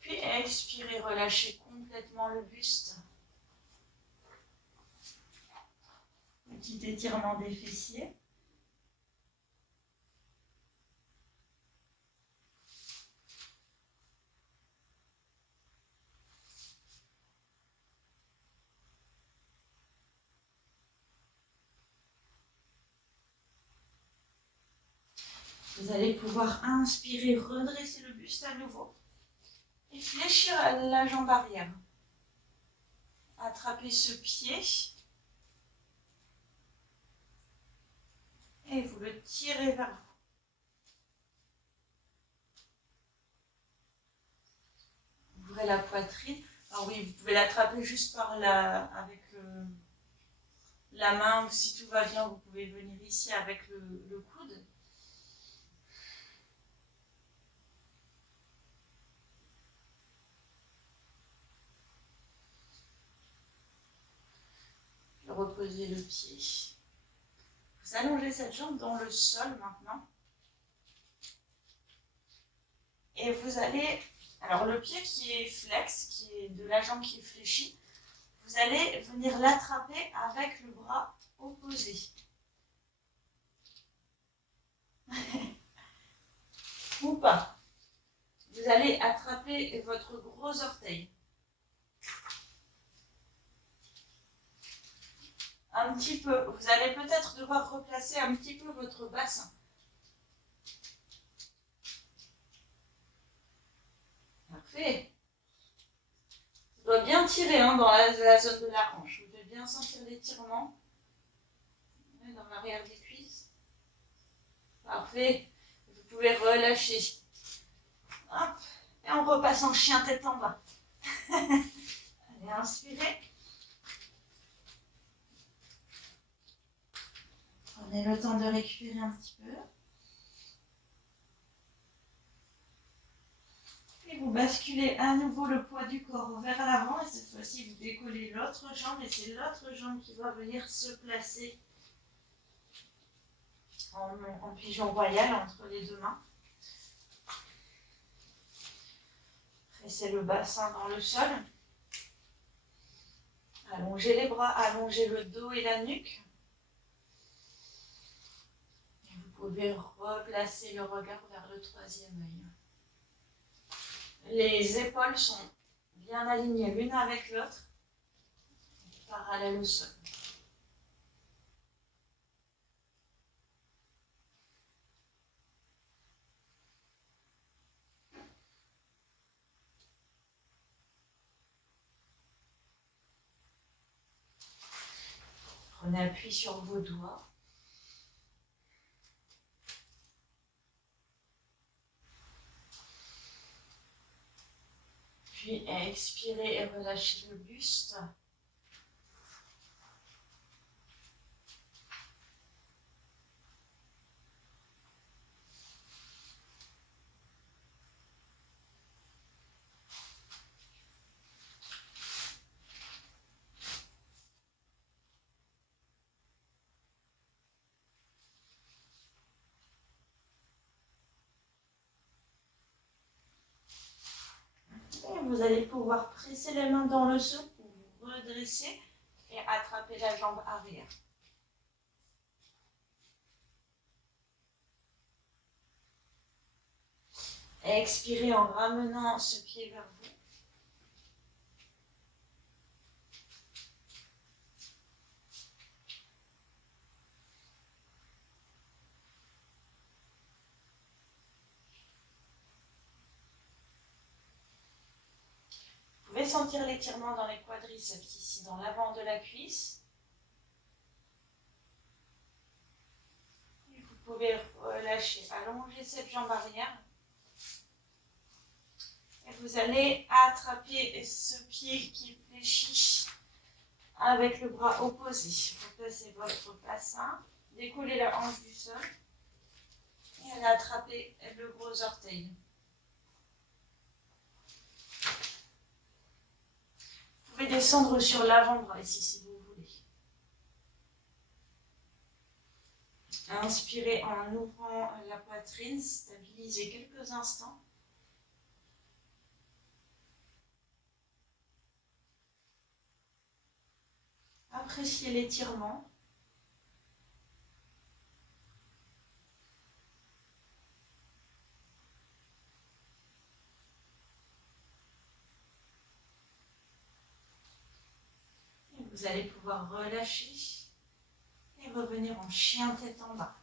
Puis expirez, relâchez complètement le buste. Petit étirement des fessiers. Vous allez pouvoir inspirer, redresser le buste à nouveau et fléchir la jambe arrière. Attrapez ce pied et vous le tirez vers vous. Ouvrez la poitrine. Alors oui, vous pouvez l'attraper juste par là avec la main ou si tout va bien, vous pouvez venir ici avec le coude. Reposez le pied. Vous allongez cette jambe dans le sol maintenant. Et vous allez, alors le pied qui est flex, qui est de la jambe qui est fléchie, vous allez venir l'attraper avec le bras opposé. Ou pas. Vous allez attraper votre gros orteil. Un petit peu. Vous allez peut-être devoir replacer un petit peu votre bassin. Parfait. Ça doit bien tirer dans la zone de la hanche. Vous devez bien sentir l'étirement dans l'arrière des cuisses. Parfait. Vous pouvez relâcher. Hop. Et on repasse en chien tête en bas. Allez, inspirez. Prenez le temps de récupérer un petit peu. Et vous basculez à nouveau le poids du corps vers l'avant. Et cette fois-ci, vous décollez l'autre jambe. Et c'est l'autre jambe qui va venir se placer en pigeon royal entre les deux mains. Pressez le bassin dans le sol. Allongez les bras, allongez le dos et la nuque. Et vous pouvez replacer le regard vers le troisième œil. Les épaules sont bien alignées l'une avec l'autre, parallèles au sol. Prenez appui sur vos doigts. Puis expirez et relâchez le buste. Et vous allez pouvoir presser les mains dans le sol pour vous redresser et attraper la jambe arrière. Expirez en ramenant ce pied vers vous. Vous pouvez sentir l'étirement dans les quadriceps ici, dans l'avant de la cuisse. Et vous pouvez relâcher, allonger cette jambe arrière. Et vous allez attraper ce pied qui fléchit avec le bras opposé. Replacez votre bassin, décollez la hanche du sol et allez attraper le gros orteil. Vous pouvez descendre sur l'avant-bras ici si vous voulez. Inspirez en ouvrant la poitrine, stabilisez quelques instants. Appréciez l'étirement. Et vous allez pouvoir relâcher et revenir en chien tête en bas.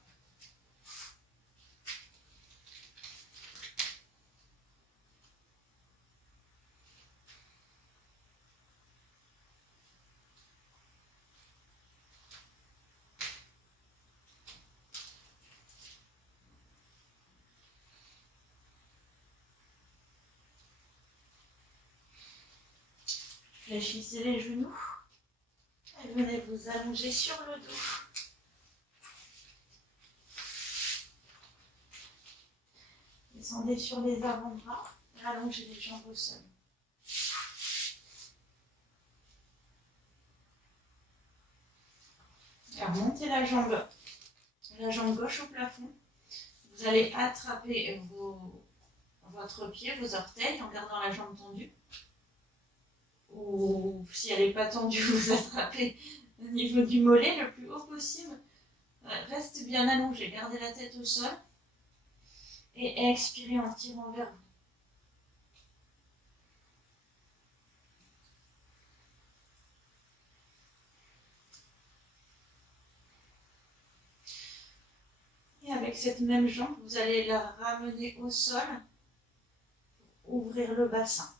Fléchissez les genoux Et venez vous allonger sur le dos. Descendez sur les avant-bras et allongez les jambes au sol. Et remontez la jambe gauche au plafond. Vous allez attraper votre pied, vos orteils en gardant la jambe tendue. Ou si elle n'est pas tendue, vous attrapez au niveau du mollet le plus haut possible. Reste bien allongé, gardez la tête au sol. Et expirez en tirant vers vous. Et avec cette même jambe, vous allez la ramener au sol pour ouvrir le bassin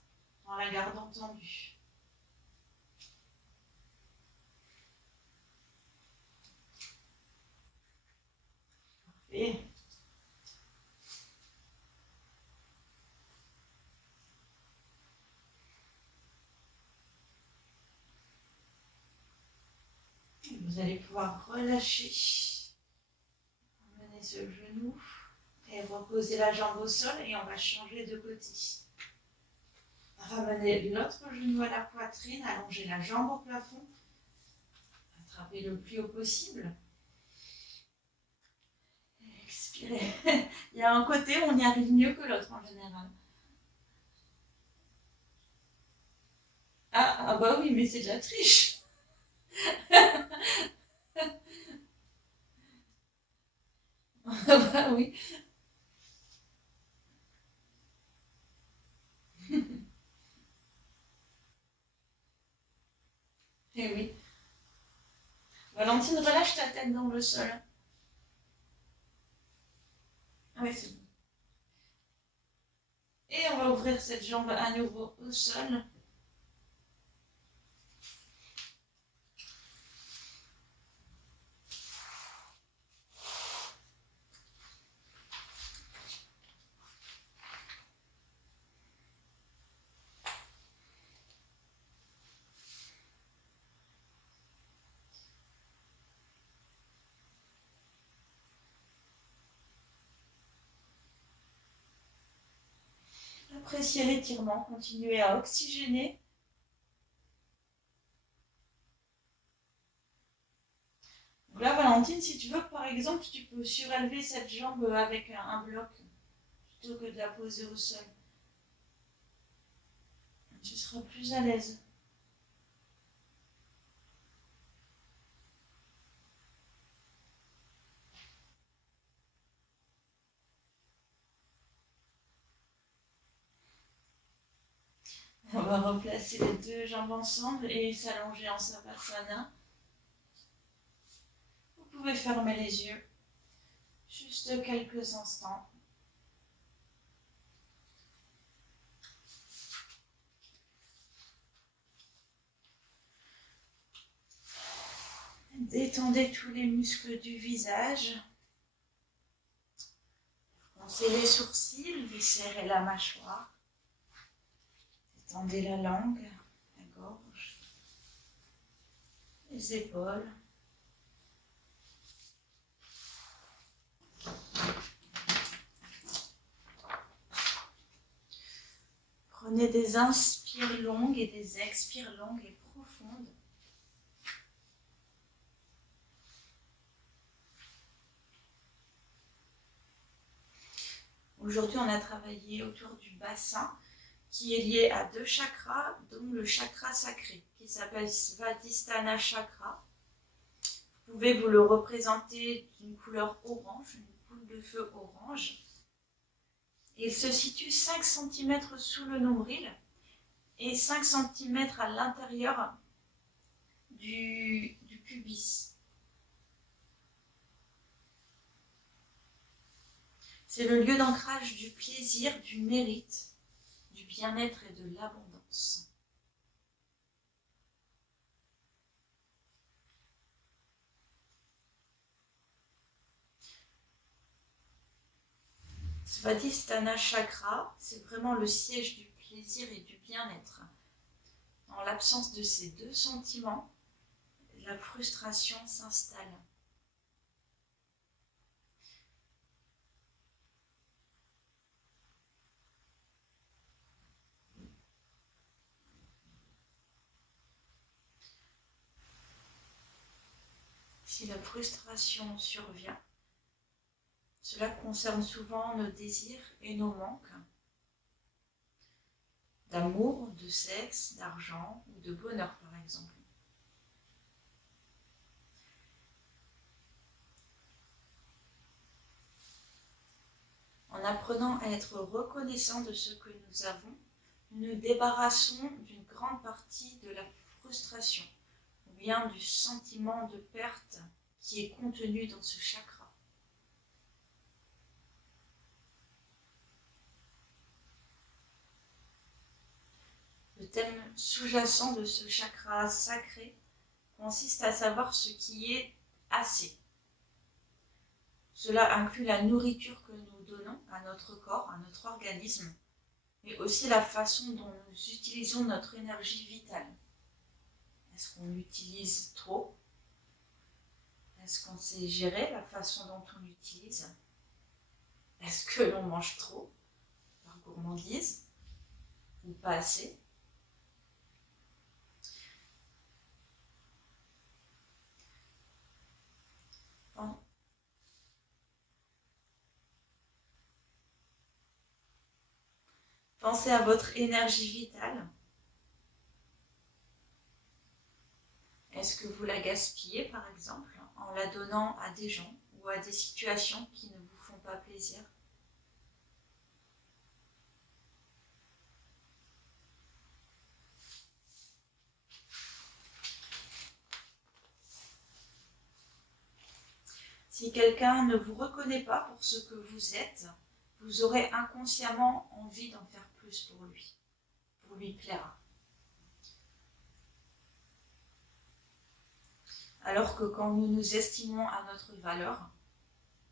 en la gardant tendue. Et vous allez pouvoir relâcher, emmener ce genou et reposer la jambe au sol et on va changer de côté. Ramenez l'autre genou à la poitrine, allongez la jambe au plafond, attrapez le plus haut possible. Expirez. Il y a un côté où on y arrive mieux que l'autre en général. Ah bah oui, mais c'est de la triche. Ah bah oui. Eh oui. Valentine, relâche ta tête dans le sol. Oui, c'est bon. Et on va ouvrir cette jambe à nouveau au sol. Appréciez l'étirement, continuez à oxygéner. Donc là, Valentine, si tu veux, par exemple, tu peux surélever cette jambe avec un bloc plutôt que de la poser au sol. Tu seras plus à l'aise. On va replacer les deux jambes ensemble et s'allonger en Savasana. Vous pouvez fermer les yeux juste quelques instants. Détendez tous les muscles du visage. Froncez les sourcils, desserrez la mâchoire. Détendez la langue, la gorge, les épaules. Prenez des inspires longues et des expires longues et profondes. Aujourd'hui, on a travaillé autour du bassin qui est lié à deux chakras, dont le chakra sacré, qui s'appelle Svadhisthana Chakra. Vous pouvez vous le représenter d'une couleur orange, une boule de feu orange. Il se situe 5 cm sous le nombril et 5 cm à l'intérieur du pubis. C'est le lieu d'ancrage du plaisir, du mérite, du bien-être et de l'abondance. Svadhisthana Chakra, c'est vraiment le siège du plaisir et du bien-être. En l'absence de ces deux sentiments, la frustration s'installe. Si la frustration survient, cela concerne souvent nos désirs et nos manques d'amour, de sexe, d'argent ou de bonheur par exemple. En apprenant à être reconnaissant de ce que nous avons, nous nous débarrassons d'une grande partie de la frustration ou bien du sentiment de perte qui est contenu dans ce chakra. Le thème sous-jacent de ce chakra sacré consiste à savoir ce qui est assez. Cela inclut la nourriture que nous donnons à notre corps, à notre organisme, mais aussi la façon dont nous utilisons notre énergie vitale. Est-ce qu'on l'utilise trop? Est-ce qu'on sait gérer la façon dont on l'utilise? Est-ce que l'on mange trop, par gourmandise, ou pas assez? Pensez à votre énergie vitale. Est-ce que vous la gaspillez, par exemple, en la donnant à des gens ou à des situations qui ne vous font pas plaisir? Si quelqu'un ne vous reconnaît pas pour ce que vous êtes, vous aurez inconsciemment envie d'en faire plus pour lui plaire. Alors que quand nous nous estimons à notre valeur,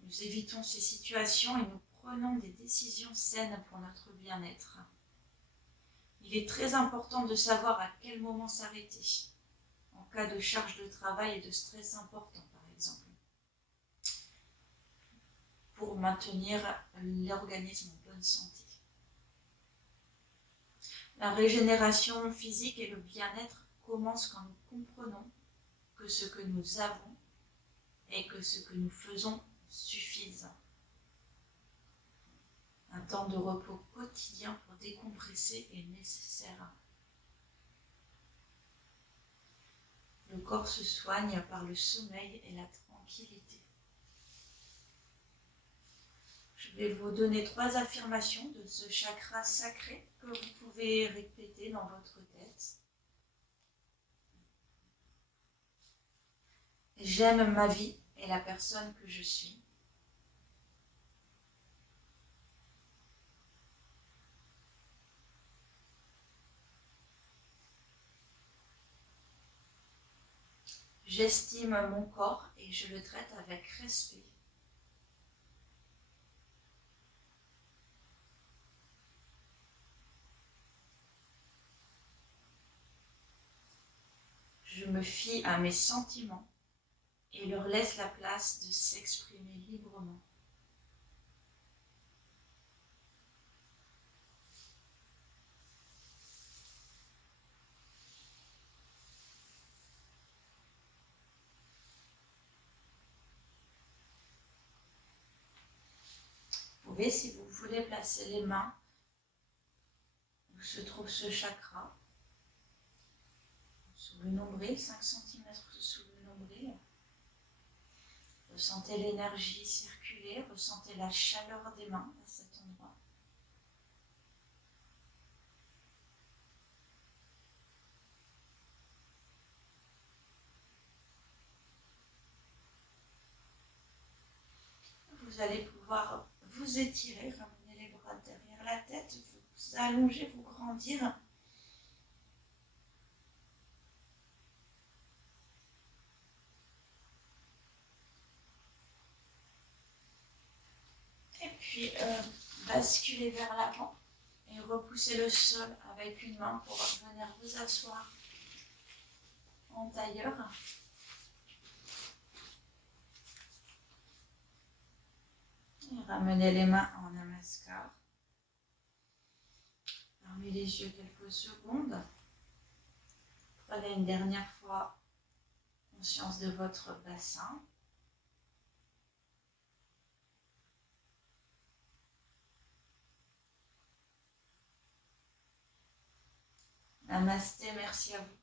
nous évitons ces situations et nous prenons des décisions saines pour notre bien-être. Il est très important de savoir à quel moment s'arrêter, en cas de charge de travail et de stress important par exemple, pour maintenir l'organisme en bonne santé. La régénération physique et le bien-être commencent quand nous comprenons que ce que nous avons et que ce que nous faisons suffisent. Un temps de repos quotidien pour décompresser est nécessaire. Le corps se soigne par le sommeil et la tranquillité. Je vais vous donner 3 affirmations de ce chakra sacré que vous pouvez répéter dans votre tête. J'aime ma vie et la personne que je suis. J'estime mon corps et je le traite avec respect. Je me fie à mes sentiments et leur laisse la place de s'exprimer librement. Vous pouvez, si vous voulez, placer les mains où se trouve ce chakra, sous le nombril, 5 cm sous le nombril. Ressentez l'énergie circuler, ressentez la chaleur des mains à cet endroit. Vous allez pouvoir vous étirer, ramener les bras derrière la tête, vous allonger, vous grandir. Et puis basculer vers l'avant et repousser le sol avec une main pour venir vous asseoir en tailleur. Et ramenez les mains en namaskar. Fermez les yeux quelques secondes. Prenez une dernière fois conscience de votre bassin. Namasté, merci à vous.